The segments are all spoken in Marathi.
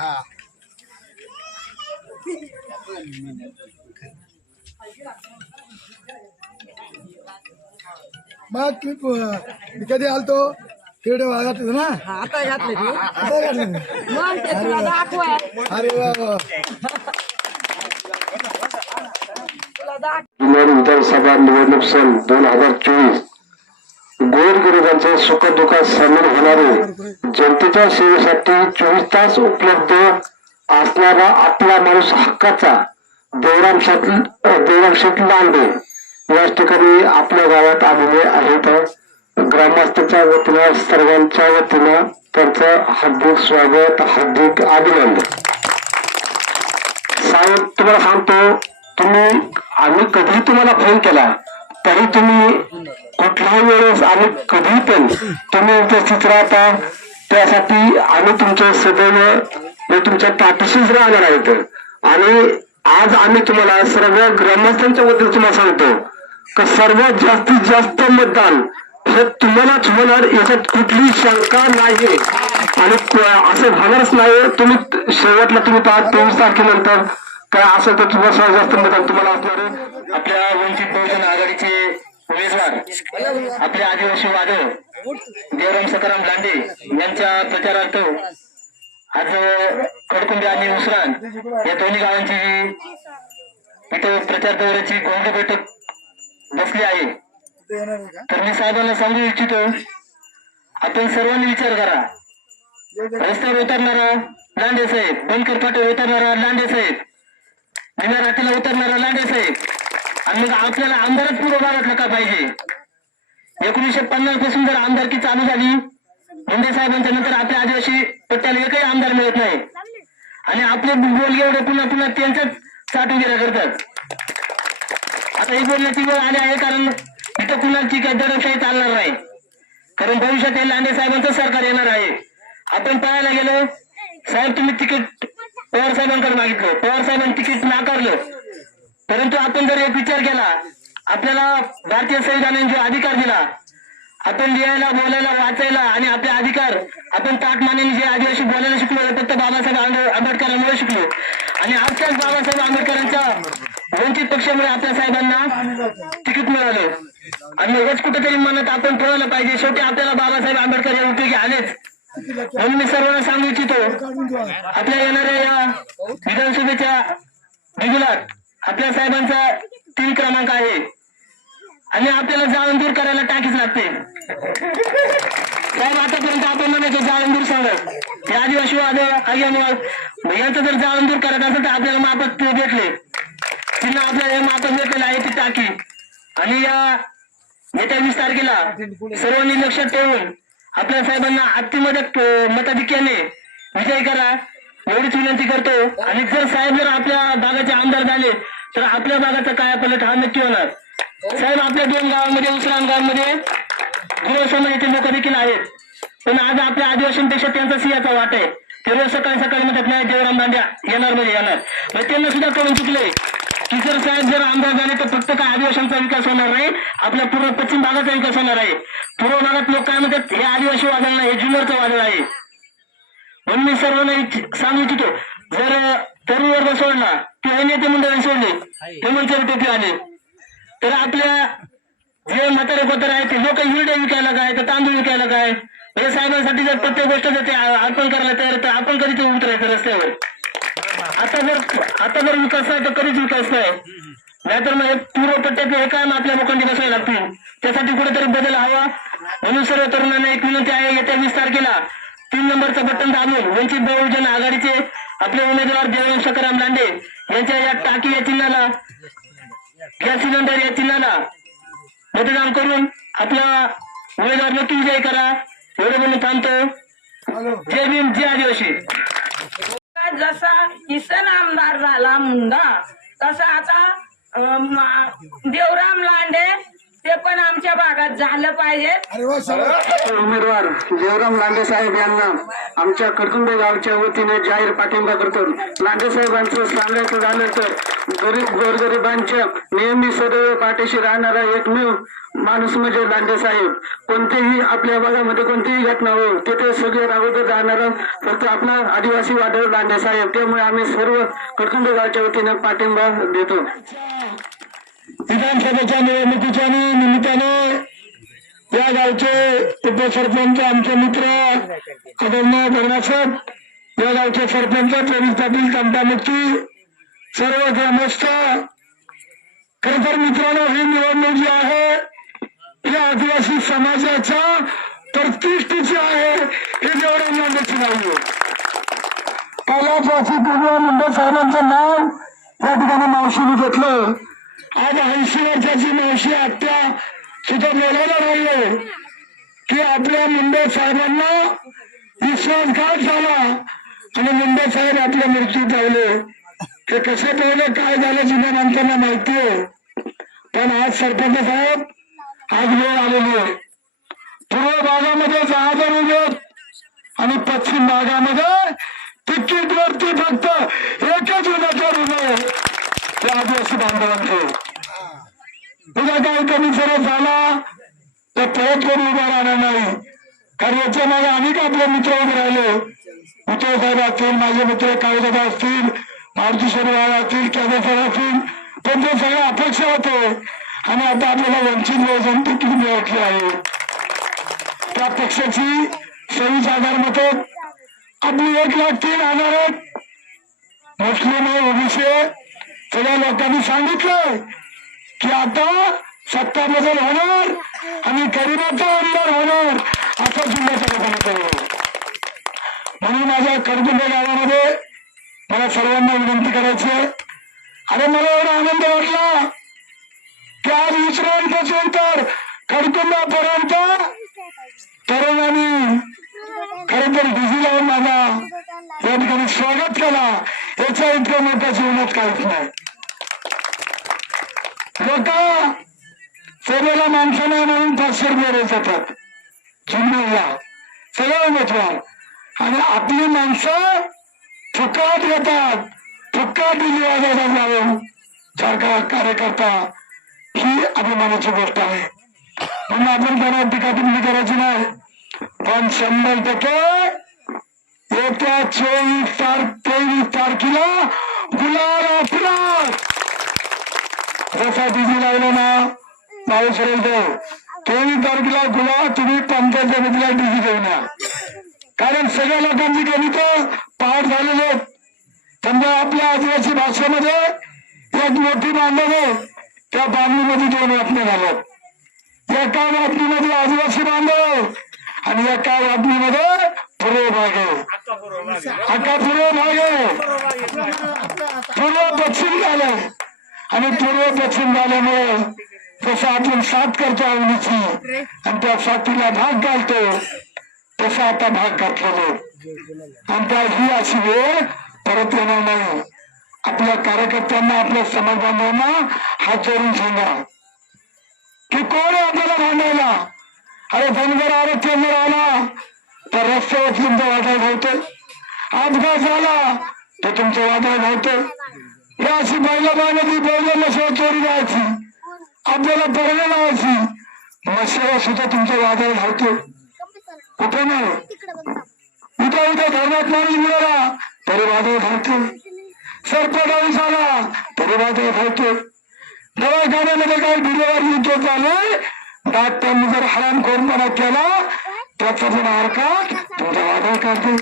हा. मग मी कधी आलतो? तिकडे वागात ना? आता घातले आता ते तुला दाखवाय. अरे वा वा. विधानसभा निवडणूक सन दोन हजार चोवीस. गोरगरिबांच्या सुखदुःखात सामील होणारे जनतेच्या सेवेसाठी चोवीस तास उपलब्ध असणारा आपला माणूस हक्काचा देवराम शेट देवराम लांडे. याच ठिकाणी आपल्या गावात आलेले आहेत. ग्रामस्थांच्या वतीनं सर्वांच्या वतीनं त्यांचं हार्दिक स्वागत हार्दिक अभिनंदन. साहेब तुम्हाला सांगतो तुम्ही आम्ही कधीही तुम्हाला फोन केला तरी तुम्ही कुठल्याही वेळेस आणि कधी पण तुम्ही उपस्थित राहता त्यासाठी आम्ही तुमच्या सदैव म्हणजे तुमच्या पाठीशीच राहणार आहेत आणि आज आम्ही तुम्हाला सर्व ग्रामस्थांच्या वतीने तुम्हाला सांगतो का सर्वात जास्तीत जास्त मतदान हे तुम्हालाच होणार याच्यात कुठलीही शंका नाही आणि असं होणारच नाही तुम्ही शेवटला तुम्ही पहा तेवीस तारखेनंतर काय असं तर तुम्हाला सहज जास्त तुम्हाला असणार आपल्या वंचित बहुजन आघाडीचे उमेदवार आपले आदिवासी वादळ देवराम सकाराम लांडे यांच्या प्रचारार्थ आज कडकुंबे आणि उसरान या दोन्ही गावांची जी इथं प्रचार दौऱ्याची कोणती बैठक बसली आहे? तर मी साहेबांना सांगू इच्छितो आपण सर्वांनी विचार करा. रस्त्यावर उतरणारा लांडे साहेब बनकर फाटे उतरणारा लांडे साहेब आणि रात्रीला उतरणारा लांडे साहेब आणि मग आपल्याला आमदारच पुरवणार भागातलं का पाहिजे? एकोणीसशे पन्नासपासून जर आमदारकी चालू झाली मुंडे साहेबांच्या नंतर आपल्या आदिवासी पट्ट्याला एकही आमदार मिळत नाही. आणि आपले बोल एवढे पुन्हा पुन्हा त्यांच्याच गेल्या करतात. आता ही बोलण्याची वेळ आली आहे कारण इथं कुणाची काही दडपशाही चालणार नाही. कारण भविष्यात हे लांडे साहेबांचं सरकार येणार आहे. आपण पाहायला गेलो साहेब तुम्ही तिकीट पवार साहेबांकडे मागितलं. पवार साहेबांनी तिकीट नाकारलं. परंतु आपण जर एक विचार केला आपल्याला भारतीय संविधानाने जो अधिकार दिला आपण लिहायला बोलायला वाचायला आणि आपले अधिकार आपण ताटमानेने जे आदिवासी बोलायला शिकलो फक्त बाबासाहेब आंबेडकरांमुळे शिकलो. आणि आजच्याच बाबासाहेब आंबेडकरांच्या वंचित पक्षामुळे आपल्या साहेबांना तिकीट मिळालं. आणि मगच कुठेतरी मनात आपण ठरवलं पाहिजे. शेवटी आपल्याला बाबासाहेब आंबेडकर या उपयोगी आलेच. म्हणून मी सर्वांना सांगू इच्छितो आपल्या येणाऱ्या या विधानसभेच्या रेग्युलर आपल्या साहेबांचा तीन क्रमांक आहे. आणि आपल्याला जाळून दूर करायला टाकीच लागते. साहेब आतापर्यंत आपण म्हणायचो जाळून दूर सांगत हे आदिवासी वाद आग्यामुळे यांचं जर जाळून दूर करत असेल तर आपल्याला मापत भेटले. तिला आपल्याला हे मापत भेटलेलं आहे ती टाकी. आणि या येत्या वीस तारखेला सर्वांनी लक्षात ठेवून आपल्या साहेबांना अतिमदत मताधिक्याने विजय करा. एवढीच विनंती करतो. आणि जर साहेब जर आपल्या भागाचे आमदार झाले तर आपल्या भागाचा काय पलट हा नक्की होणार. साहेब आपल्या दोन गावामध्ये उसराम गावामध्ये गुरु समाजाचे लोक देखील आहेत. पण आज आपल्या आदिवासींपेक्षा त्यांचा सिंहाचा वाट आहे. ते रोज सकाळी सकाळी म्हणतात नाही देवराम दांड्या येणार म्हणजे येणार. मग त्यांना सुद्धा कळून चुकले जर साहेब जर आमदार झाले तर फक्त काय आदिवासींचा विकास होणार नाही आपल्या पूर्व पश्चिम भागाचा विकास होणार आहे. पूर्व भागात लोक काय म्हणतात हे आदिवासी वादळ नाही हे जुन्नरचं वादळ आहे. म्हणून मी सर्वांना सांगू इच्छितो जर तरुण वर्ग सोडला किंवा नेते मंडळी सोडले हेमंत टोपी आले. तर आपल्या जे म्हातारे कोतारे आहेत ते लोक हिरडे विकायला काय तर तांदूळ विकायला काय? हे साहेबांसाठी जर प्रत्येक गोष्ट जर ते अर्पण करायला तयार तर आपण कधी ते उतरायचं रस्त्यावर? आता जर आता जर विकास आहे तर कधीच विकास नाही. नाहीतर मग पूर्व पट्ट्यात हे काय आपल्या लोकांनी बसायला लागतील. त्यासाठी कुठेतरी बदल हवा. म्हणून सर्व तरुणांना एक विनंती आहे येत्या वीस तारखेला तीन नंबरचं बटन दाबून वंचित बहुजन आघाडीचे आपले उमेदवार देवराम सकाराम लांडे यांच्या या टाकी या चिन्हाला गॅस सिलेंडर या चिन्हाला मतदान करून आपला उमेदवार नक्की विजय करा. एवढं म्हणून थांबतो. जय भीम जय आदिवासी. जसा किसन आमदार झाला मुंडा तसा आता देवराम लांडे ते पण आमच्या भागात झालं पाहिजे. अरे वा शाबास. उमेदवार देवराम लांडे साहेब यांना आमच्या कडकुंबे गावच्या वतीने जाहीर पाठिंबा करतो. लांडे साहेबांचं सांगायचं झालं तर गरीब गोरगरिबांच्या नेहमी सदैव पाठीशी राहणारा एकमेव माणूस म्हणजे लांडे साहेब. कोणतेही आपल्या भागामध्ये कोणतीही घटना हो तिथे सगळ्यात अगोदर राहणारा फक्त आपला आदिवासी वादळ लांडे साहेब. त्यामुळे आम्ही सर्व कडकुंबे गावच्या वतीने पाठिंबा देतो. विधानसभेच्या निवडणुकीच्या निमित्ताने या गावचे उपसरपंच आमचे मित्र आदरणीय धरणासाहेब या गावचे सरपंच पोलीस पाटील सर्व ग्रामस्थ खर तर मित्रांनो ही निवडणूक जी आहे या आदिवासी समाजाच्या प्रतिष्ठेची आहे हे निवडून लांडेची नाही पहिल्या प्राचीपूर्व मुंडे साहेबांचं नाव या ठिकाणी मावशीने घेतलं. आज ऐंशी वर्षाची मावशी आत्या सुद्धा बोलायला लागलो की आपल्या मुंडे साहेबांना विश्वासघात झाला आणि मुंडे साहेब आपले मृत्यू पावले हे कसे पावले काय झालं जुन्या माणसांना माहितीये पण आज सरपंच साहेब आज वेळ आलेली आहे. पूर्व भागामध्ये जहाजर उभे आणि पश्चिम भागामध्ये तिकीट वरती फक्त एकच उमेदवार उभे त्या आदिवासी बांधवांचे तुझा काही कमी सरळ झाला तर परत कोणी उभा राहणार नाही. कारण याच्या मागे अनेक आपले मित्र उभे राहिले? उद्धव साहेब असतील माझे मित्र काळदादा असतील मारुती शनिवार असतील केदार असतील पण ते सगळे अपेक्षा होते. आणि आता आपल्याला वंचित बहुजन तिकीट मिळवली आहे? त्या पक्षाची सव्वीस हजार मत आपली एक लाख तीन हजार आहेत. मुस्लिम आहे ओबीसी आहे. सगळ्या लोकांनी सांगितलंय की आता सत्ता बदल होणार आणि गरिबाचा आमदार होणार असं जिल्ह्याच्या लोकांना कळवलं म्हणून माझ्या कडकुंबे गावामध्ये मला सर्वांना विनंती करायची आहे. अरे मला एवढा आनंद वाटला की आज विश्रांपासून तर कडकुंबापर्यंत तरुणांनी खरं तर बिझी लावून माझा या ठिकाणी स्वागत केला. याच्या इतकं मोठ्या जीवनात काहीच नाही. लोक सेवेला माणसं म्हणून पाचशे रुपये रोज येतात चिन्हला सगळे उमेदवार. आणि आपली माणसं फुकाट येतात. फुकाट दिली वाजवतात जाऊन सारखा कार्यकर्ता ही अभिमानाची गोष्ट आहे. म्हणून आपण त्यांना टीका टिप्पणी करायची नाही. पण शंभर टक्के येत्या चोवीस तारख तेवीस तारखेला गुलाब आपला जसा डीजी लावला ना पाऊस देव तेवीस तारखेला गुलाब तुम्ही पंचायत समितीला डीजी या कारण सगळ्या लोकांची गणित पाठ झालेले आहेत. समजा आपल्या आदिवासी भाषेमध्ये एक मोठी बांधव आहे. त्या बांधणीमध्ये दोन वाटणे झाल्यात एका वाटणीमध्ये आदिवासी बांधव आणि एका वाटणीमध्ये पूर्व भाग आहे. पूर्व भाग आहे. पूर्व झालंय आणि पूर्व पश्चिम झाल्यामुळे जसं आपण साथ करतो आवडीची आणि त्या साथीला भाग घालतो तसा आता भाग घातलेलो. आणि त्या ही अशी वेळ परत येणार नाही. आपल्या कार्यकर्त्यांना आपल्या समाज बांधवांना हात जोडून सांगा. की कोण आपल्याला भांडायला? अरे धनगर आरक्षण जर आला तर रस्त्यावर तुमचा वादळ घालतो अपघात झाला तर तुमचं वादळ घालतो या अशी बैला बांधली बैला नसेल चोरी जायची आपल्याला पर्याय लावायची. मशाला सुद्धा तुमच्या वादळ घालतो कुठे नाही. उद्या उद्या धर्मात माणूस मिळाला तरी वादळ घालतो सरपटाऊस आला तरी वादळ घालतो दवाखान्यामध्ये काही डिलिव्हरी उद्योग झाले डॉक्टरने जर हरामखोरपणा केला त्याचा पण हरकत तुमचा वादळ काढतो.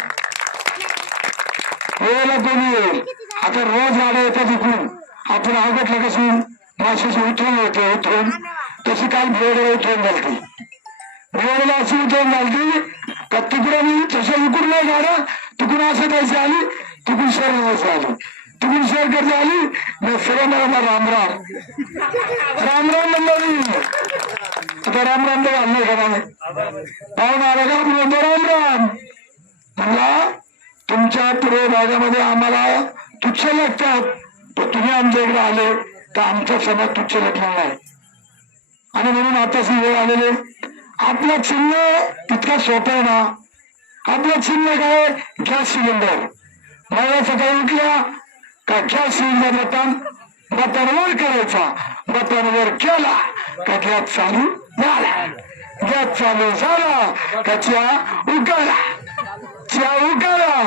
वेळेला कोणी येईल आता रोज गाड्या येतात इकडून आपण अवघडलं कसं माशाची उतरून येतो उतरून तशी काल भेड उतरून घालते. भेडला अशी उतरून घालते का तिकडून तसं इकडून नाही गाड्या तिकडून असं जायची आली तिकडून सर जायची आली. तिकडून सर करते आली मी सरळ मला राम राम. राम राम म्हणलं आता राम तर घालणार का नाही? पाहून आला का म्हणतो राम राम. म्हणला तुमच्या पूर्व भागामध्ये आम्हाला तुच्छ लागतात पण तुम्ही आमच्या इकडे आले तर आमचा समाज तुच्छ लागणार नाही आणि म्हणून आताच वेळ आलेले आपला चिन्ह तितका सोपं आहे ना? आपलं चिन्ह काय गॅस सिलेंडर. मला सकाळी उठल्या का गॅस सिलेंडर बटन बटनवर करायचा. बटनवर केला का गॅस चालू झाला. गॅस चालू झाला का चिया उकळला चिया उकळला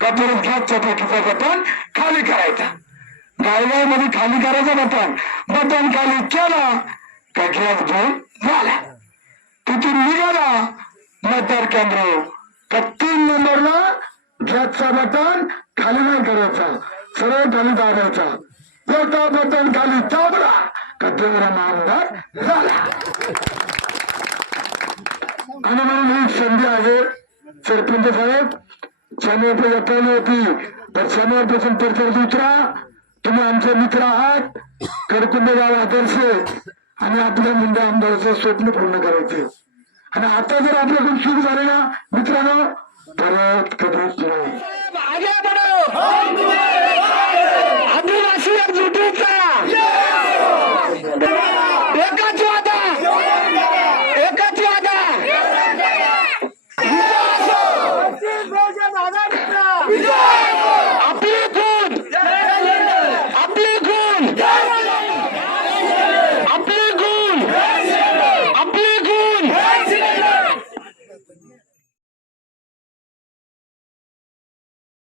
का घ्या गॅसच्या बटन खाली करायचा. गायगायमध्ये खाली करायचं बटन. बटन खाली केला का गॅस घेऊन झाला. तिथून निघाला मतदार केंद्र. का तीन नंबरला गॅसचा बटन खाली नाही करायचा. सरळ खाली दाबायचा. एकदा बटन खाली दाबला का तेवढा आमदार झाला. आणि म्हणून ही संधी आहे सरपंच साहेब शनिवार पहिली होती तर शनिवारपासून प्रचार उतरा तुम्ही आमचे मित्र आहात कडकुंड गाव आदर्श आणि आपल्या मुंडे आमदाराचं स्वप्न पूर्ण करायचे आणि आता जर आपल्याकडून सुरू झाले ना मित्रांनो परत कधीच नाही